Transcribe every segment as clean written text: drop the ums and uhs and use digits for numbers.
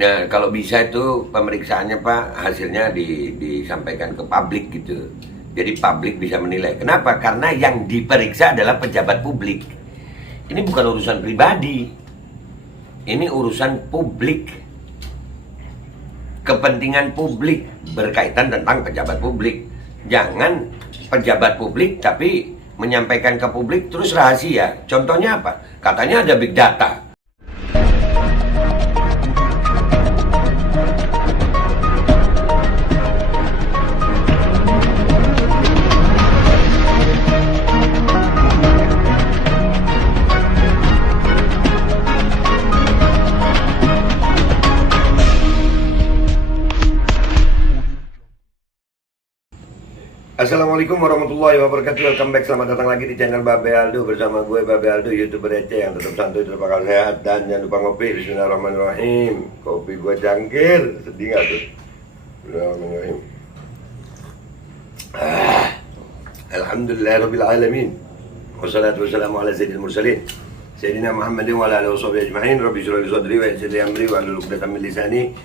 Nah, kalau bisa itu pemeriksaannya Pak, hasilnya disampaikan ke publik gitu. Jadi publik bisa menilai. Kenapa? Karena yang diperiksa adalah pejabat publik. Ini bukan urusan pribadi. Ini urusan publik. Kepentingan publik berkaitan tentang pejabat publik. Jangan pejabat publik tapi menyampaikan ke publik terus rahasia. Contohnya apa? Katanya ada big data. Assalamualaikum warahmatullahi wabarakatuh. Welcome back, selamat datang lagi di channel Babe Aldo. Bersama gue Babe Aldo, youtuber receh yang tetap santuy, tetap bakal sehat. Dan jangan lupa ngopi. Bismillahirrahmanirrahim. Kopi gue cangkir. Sedih gak tuh? Bismillahirrahmanirrahim. Alhamdulillahirrabbilalamin. Wassalatu wassalamu ala sayyidil mursalin Sayyidina Muhammadin wa ala alihi wa sahbihi ajma'in. Rabbi shrah li sadri wa yassir li amri wa hlul 'uqdatam min lisani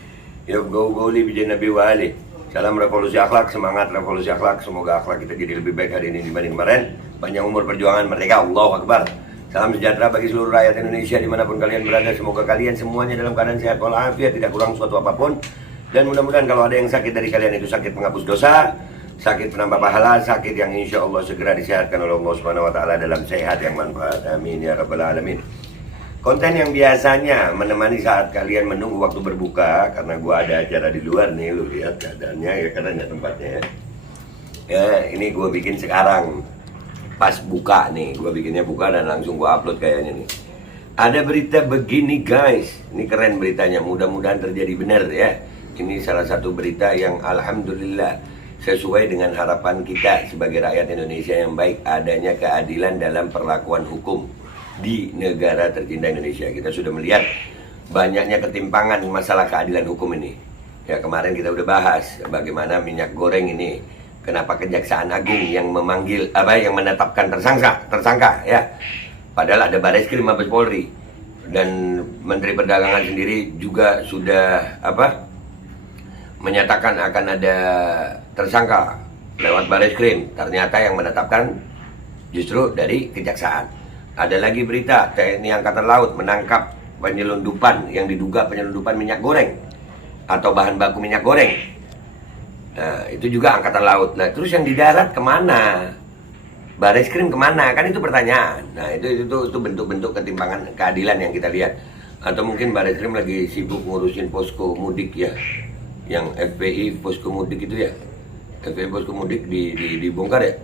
yafqahu qawli bi nabi wa alihi. Salam revolusi akhlak, semangat revolusi akhlak. Semoga akhlak kita jadi lebih baik hari ini dibanding kemarin. Panjang umur perjuangan merdeka, Allahu Akbar. Salam sejahtera bagi seluruh rakyat Indonesia dimanapun kalian berada. Semoga kalian semuanya dalam keadaan sehat walafiat, tidak kurang suatu apapun. Dan mudah-mudahan kalau ada yang sakit dari kalian itu sakit penghapus dosa, sakit penambah pahala, sakit yang insya Allah segera disehatkan oleh Allah Subhanahu Wa Taala dalam sehat yang manfaat. Amin ya rabbal alamin. Konten yang biasanya menemani saat kalian menunggu waktu berbuka, karena gua ada acara di luar nih, lu lihat keadaannya ya, karena nggak tempatnya ya. Ini gua bikin sekarang pas buka nih, gua bikinnya buka dan langsung gua upload kayaknya nih. Ada berita begini guys, ini keren beritanya, mudah-mudahan terjadi benar ya. Ini salah satu berita yang alhamdulillah sesuai dengan harapan kita sebagai rakyat Indonesia yang baik, adanya keadilan dalam perlakuan hukum di negara tercinta Indonesia. Kita sudah melihat banyaknya ketimpangan masalah keadilan hukum ini. Ya, kemarin kita udah bahas bagaimana minyak goreng ini, kenapa Kejaksaan Agung yang memanggil yang menetapkan tersangka ya. Padahal ada Bareskrim Mabes Polri dan Menteri Perdagangan sendiri juga sudah menyatakan akan ada tersangka lewat Bareskrim. Ternyata yang menetapkan justru dari Kejaksaan. Ada lagi berita TNI Angkatan Laut menangkap penyelundupan yang diduga penyelundupan minyak goreng atau bahan baku minyak goreng. Nah, itu juga Angkatan Laut. Nah, terus yang di darat kemana? Bareskrim kemana? Kan itu pertanyaan. Nah, itu bentuk-bentuk ketimpangan keadilan yang kita lihat. Atau mungkin Bareskrim lagi sibuk ngurusin posko mudik ya, yang FPI posko mudik itu ya. FPI posko mudik dibongkar ya.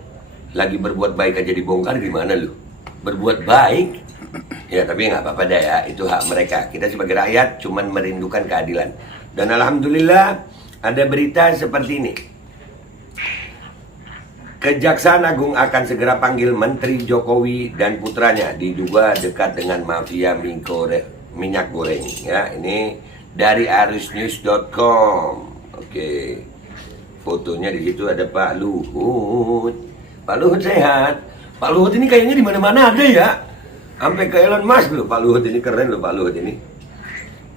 Lagi berbuat baik aja dibongkar, gimana lu? Berbuat baik ya, tapi nggak apa-apa dah ya, itu hak mereka. Kita sebagai rakyat cuman merindukan keadilan. Dan alhamdulillah ada berita seperti ini. Kejaksaan Agung akan segera panggil Menteri Jokowi dan putranya, diduga dekat dengan mafia minyak goreng ya. Ini dari arusnews.com. Oke, fotonya di situ ada Pak Luhut. Pak Luhut sehat. Pak Luhut ini kayaknya di mana-mana ada ya. Sampai ke Elon Musk loh Pak Luhut ini, keren loh Pak Luhut ini.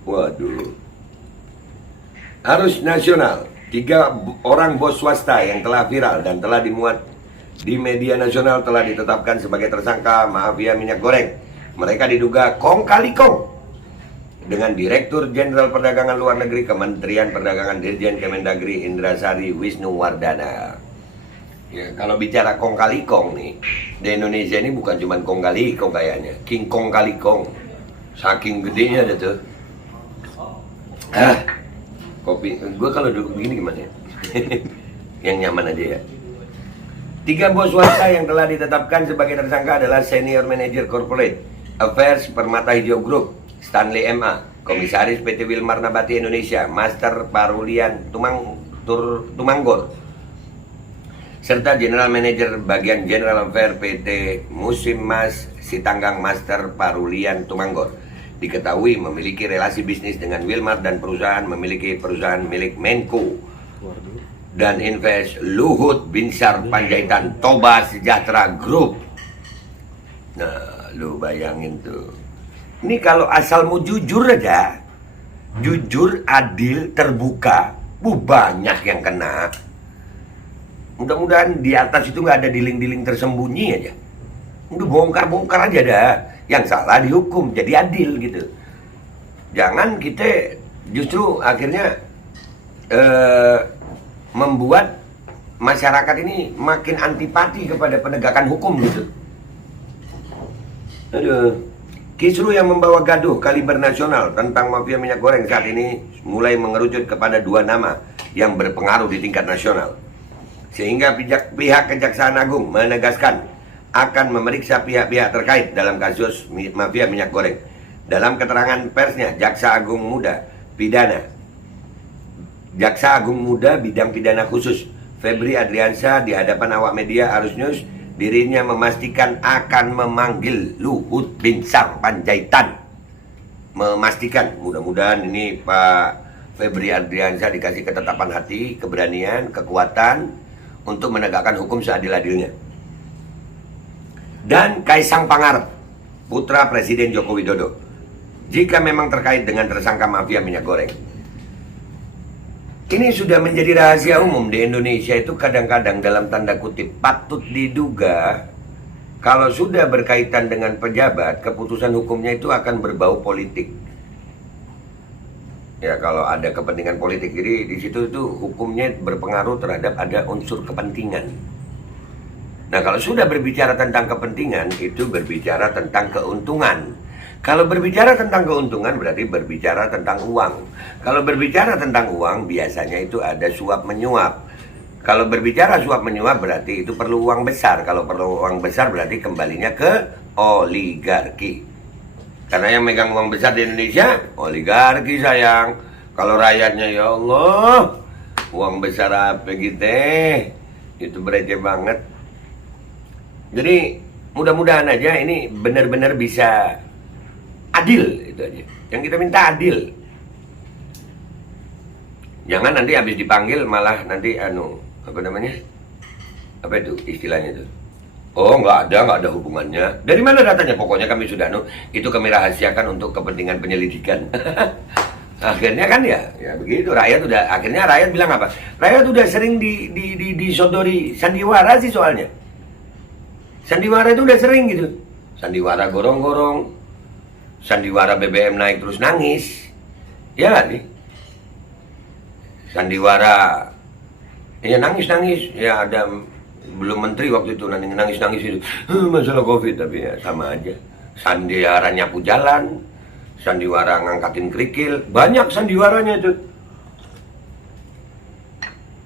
Waduh. Arus nasional, 3 orang bos swasta yang telah viral dan telah dimuat di media nasional telah ditetapkan sebagai tersangka mafia minyak goreng. Mereka diduga kong kali kong dengan Direktur Jenderal Perdagangan Luar Negeri Kementerian Perdagangan Dirjen Kemendagri Indrasari Wisnuwardana. Ya, kalau bicara kong kali kong nih, di Indonesia ini bukan cuma kong kali kong kayaknya, king kong kali kong, saking gedenya ada tuh. Kopi, gue kalau duduk begini gimana ya? Yang nyaman aja ya. 3 bos swasta yang telah ditetapkan sebagai tersangka adalah Senior Manager Corporate Affairs Permata Hijau Group, Stanley M.A., Komisaris PT Wilmar Nabati Indonesia, Master Parulian Tumanggor, serta General Manager Bagian General Affair PT Musim Mas Sitanggang Master Parulian Tumanggor. Diketahui memiliki relasi bisnis dengan Wilmar dan perusahaan memiliki perusahaan milik Menko dan Invest Luhut Binsar Panjaitan Toba Sejahtera Group. Nah, lu bayangin tuh. Ini kalau asal mau jujur aja, jujur, adil, terbuka, banyak yang kena. Mudah-mudahan di atas itu nggak ada diling-diling tersembunyi aja. Udah bongkar-bongkar aja dah. Yang salah dihukum, jadi adil gitu. Jangan kita justru akhirnya membuat masyarakat ini makin antipati kepada penegakan hukum gitu. Aduh. Kisru yang membawa gaduh kaliber nasional tentang mafia minyak goreng saat ini mulai mengerucut kepada dua nama yang berpengaruh di tingkat nasional. Sehingga pihak Kejaksaan Agung menegaskan akan memeriksa pihak-pihak terkait dalam kasus mafia minyak goreng. Dalam keterangan persnya, Jaksa Agung Muda Bidang Pidana Khusus Febri Adriansyah di hadapan awak media Arus News, dirinya memastikan akan memanggil Luhut Binsar Panjaitan. Memastikan, mudah-mudahan ini Pak Febri Adriansyah dikasih ketetapan hati, keberanian, kekuatan untuk menegakkan hukum seadil-adilnya. Dan Kaisang Pangarep, putra Presiden Joko Widodo, jika memang terkait dengan tersangka mafia minyak goreng. Ini sudah menjadi rahasia umum di Indonesia itu, kadang-kadang dalam tanda kutip patut diduga kalau sudah berkaitan dengan pejabat, keputusan hukumnya itu akan berbau politik. Ya, kalau ada kepentingan politik, jadi di situ itu hukumnya berpengaruh terhadap ada unsur kepentingan. Nah, kalau sudah berbicara tentang kepentingan, itu berbicara tentang keuntungan. Kalau berbicara tentang keuntungan berarti berbicara tentang uang. Kalau berbicara tentang uang biasanya itu ada suap menyuap. Kalau berbicara suap menyuap berarti itu perlu uang besar. Kalau perlu uang besar berarti kembalinya ke oligarki. Karena yang megang uang besar di Indonesia oligarki sayang. Kalau rakyatnya ya Allah, uang besar apa gitu, itu receh banget. Jadi mudah-mudahan aja ini benar-benar bisa adil, itu aja. Yang kita minta adil. Jangan nanti habis dipanggil malah nanti apa namanya? Apa itu istilahnya itu? Oh, nggak ada hubungannya. Dari mana datanya? Pokoknya kami sudah itu kami rahasiakan untuk kepentingan penyelidikan. Akhirnya kan ya begitu, akhirnya rakyat bilang apa? Rakyat udah sering disodori sandiwara sih soalnya. Sandiwara itu udah sering gitu. Sandiwara gorong-gorong, sandiwara BBM naik terus nangis, ya kan nih? Sandiwara, ya nangis, ya ada belum menteri waktu itu nangis itu, masalah COVID, tapi ya sama aja. Sandiwara nyapu jalan, sandiwara ngangkatin kerikil, banyak sandiwaranya itu.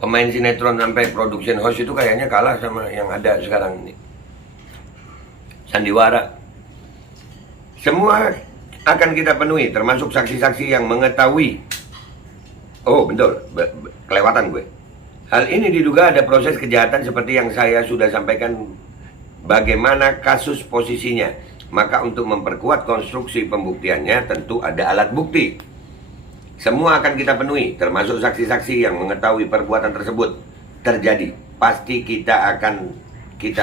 Pemain sinetron sampai production house itu kayaknya kalah sama yang ada sekarang ini. Sandiwara. Semua akan kita penuhi, termasuk saksi-saksi yang mengetahui. Oh, betul, kelewatan gue. Hal ini diduga ada proses kejahatan seperti yang saya sudah sampaikan bagaimana kasus posisinya. Maka untuk memperkuat konstruksi pembuktiannya tentu ada alat bukti. Semua akan kita penuhi, termasuk saksi-saksi yang mengetahui perbuatan tersebut terjadi. Pasti kita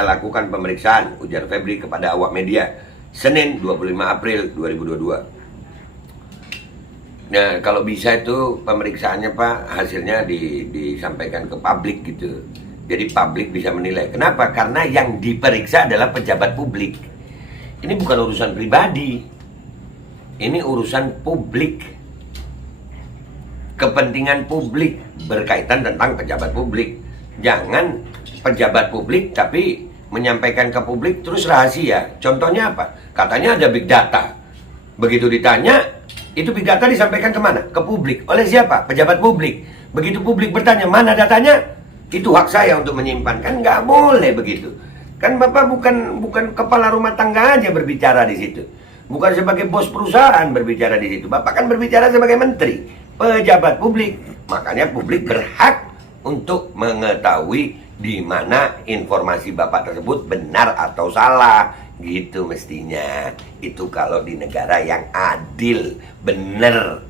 lakukan pemeriksaan, ujar Febri kepada awak media Senin 25 April 2022. Nah, kalau bisa itu pemeriksaannya Pak, hasilnya disampaikan ke publik gitu. Jadi publik bisa menilai. Kenapa? Karena yang diperiksa adalah pejabat publik. Ini bukan urusan pribadi. Ini urusan publik. Kepentingan publik berkaitan tentang pejabat publik. Jangan pejabat publik tapi menyampaikan ke publik terus rahasia. Contohnya apa? Katanya ada big data. Begitu ditanya, itu big data disampaikan kemana? Ke publik. Oleh siapa? Pejabat publik. Begitu publik bertanya, mana datanya? Itu hak saya untuk menyimpan. Kan nggak boleh begitu. Kan Bapak bukan kepala rumah tangga aja berbicara di situ. Bukan sebagai bos perusahaan berbicara di situ. Bapak kan berbicara sebagai menteri, pejabat publik. Makanya publik berhak untuk mengetahui di mana informasi Bapak tersebut benar atau salah. Gitu mestinya. Itu kalau di negara yang adil, bener.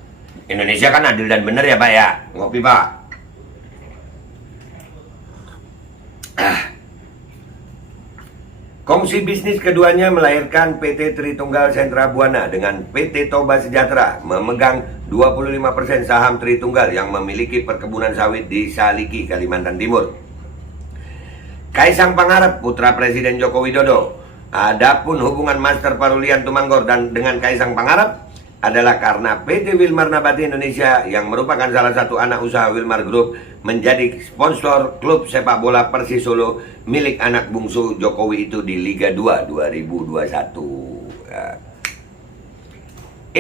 Indonesia kan adil dan bener ya Pak ya. Ngopi Pak. Kongsi bisnis keduanya melahirkan PT Tritunggal Sentra Buana dengan PT Toba Sejahtera memegang 25% saham Tritunggal yang memiliki perkebunan sawit di Saliki, Kalimantan Timur. Kaisang Pangarep, putra Presiden Joko Widodo. Adapun hubungan Master Parulian Tumanggor dan dengan Kaisang Pangarep adalah karena PT Wilmar Nabati Indonesia yang merupakan salah satu anak usaha Wilmar Group menjadi sponsor klub sepak bola Persis Solo milik anak bungsu Jokowi itu di Liga 2 2021. Ya.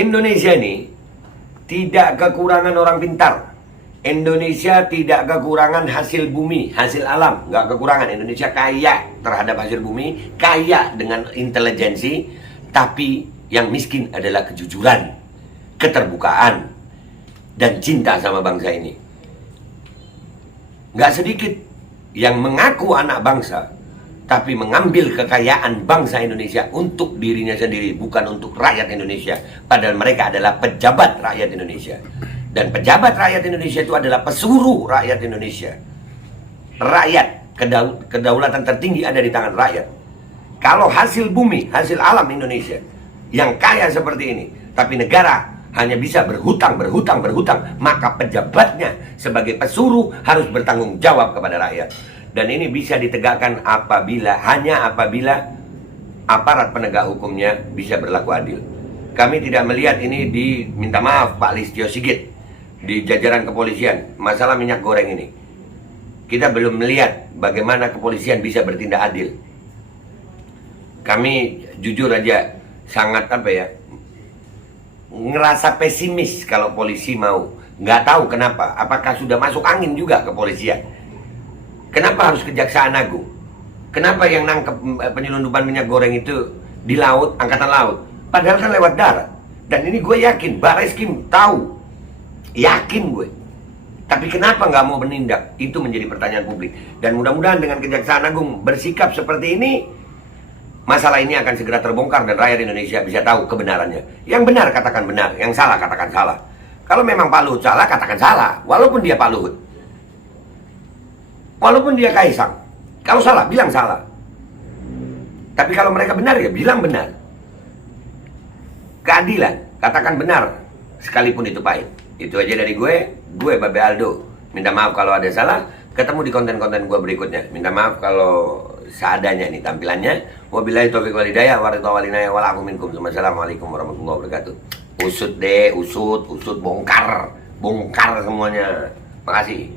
Indonesia ini tidak kekurangan orang pintar. Indonesia tidak kekurangan hasil bumi, hasil alam, nggak kekurangan. Indonesia kaya terhadap hasil bumi, kaya dengan intelijensi, tapi yang miskin adalah kejujuran, keterbukaan, dan cinta sama bangsa ini. Nggak sedikit yang mengaku anak bangsa, tapi mengambil kekayaan bangsa Indonesia untuk dirinya sendiri, bukan untuk rakyat Indonesia. Padahal mereka adalah pejabat rakyat Indonesia. Dan pejabat rakyat Indonesia itu adalah pesuruh rakyat Indonesia. Rakyat, kedaulatan tertinggi ada di tangan rakyat. Kalau hasil bumi, hasil alam Indonesia yang kaya seperti ini, tapi negara hanya bisa berhutang, maka pejabatnya sebagai pesuruh harus bertanggung jawab kepada rakyat. Dan ini bisa ditegakkan hanya apabila aparat penegak hukumnya bisa berlaku adil. Kami tidak melihat ini minta maaf Pak Listio Sigit di jajaran kepolisian, masalah minyak goreng ini. Kita belum melihat bagaimana kepolisian bisa bertindak adil. Kami jujur aja sangat ngerasa pesimis kalau polisi mau. Nggak tahu kenapa, apakah sudah masuk angin juga kepolisian. Kenapa harus Kejaksaan Agung? Kenapa yang nangkep penyelundupan minyak goreng itu di laut, angkatan laut? Padahal kan lewat darat. Dan ini gue yakin, Barreskrim tahu. Yakin gue. Tapi kenapa nggak mau menindak? Itu menjadi pertanyaan publik. Dan mudah-mudahan dengan Kejaksaan Agung bersikap seperti ini, masalah ini akan segera terbongkar dan rakyat Indonesia bisa tahu kebenarannya. Yang benar katakan benar, yang salah katakan salah. Kalau memang Pak Luhut salah, katakan salah. Walaupun dia Pak Luhut. Walaupun dia Kaisang. Kalau salah, bilang salah. Tapi kalau mereka benar, ya bilang benar. Keadilan, katakan benar. Sekalipun itu pahit. Itu aja dari gue Babe Aldo. Minta maaf kalau ada salah. Ketemu di konten-konten gue berikutnya. Minta maaf kalau seadanya ini tampilannya. Wabillahi taufiq wal hidayah wa ridha wal inayah wa la'afu minkum. Assalamualaikum warahmatullahi wabarakatuh. Usut deh, usut, bongkar semuanya. Makasih.